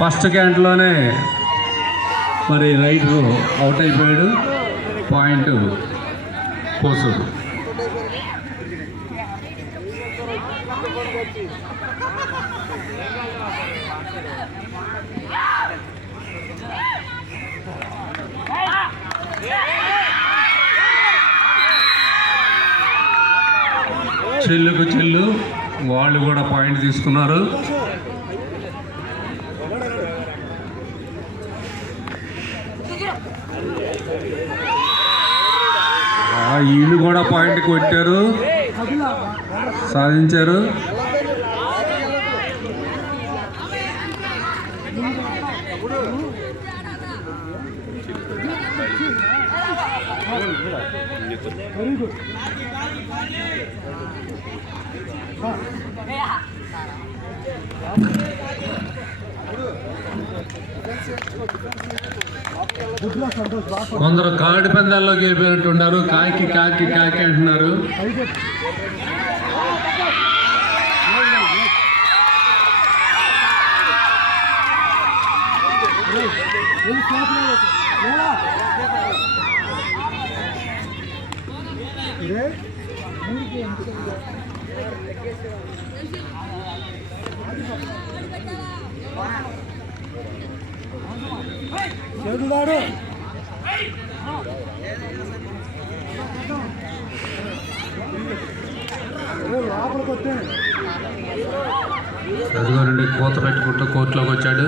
First క్యాంట్లోనే మరి writer out అయిపోయాడు. Point Kosuru. చెల్లుకు చెల్లు వాళ్ళు కూడా పాయింట్ తీసుకున్నారు. వీళ్ళు కూడా పాయింట్ కొట్టారు, సాధించారు. కొందరు కాడి పందాల్లోకి వెళ్ళిపోయినట్టు ఉన్నారు. కాకి కాకి కాకి అంటున్నారు. అదిగోనండి కోత పెట్టుకుంటూ కోర్టులోకి వచ్చాడు.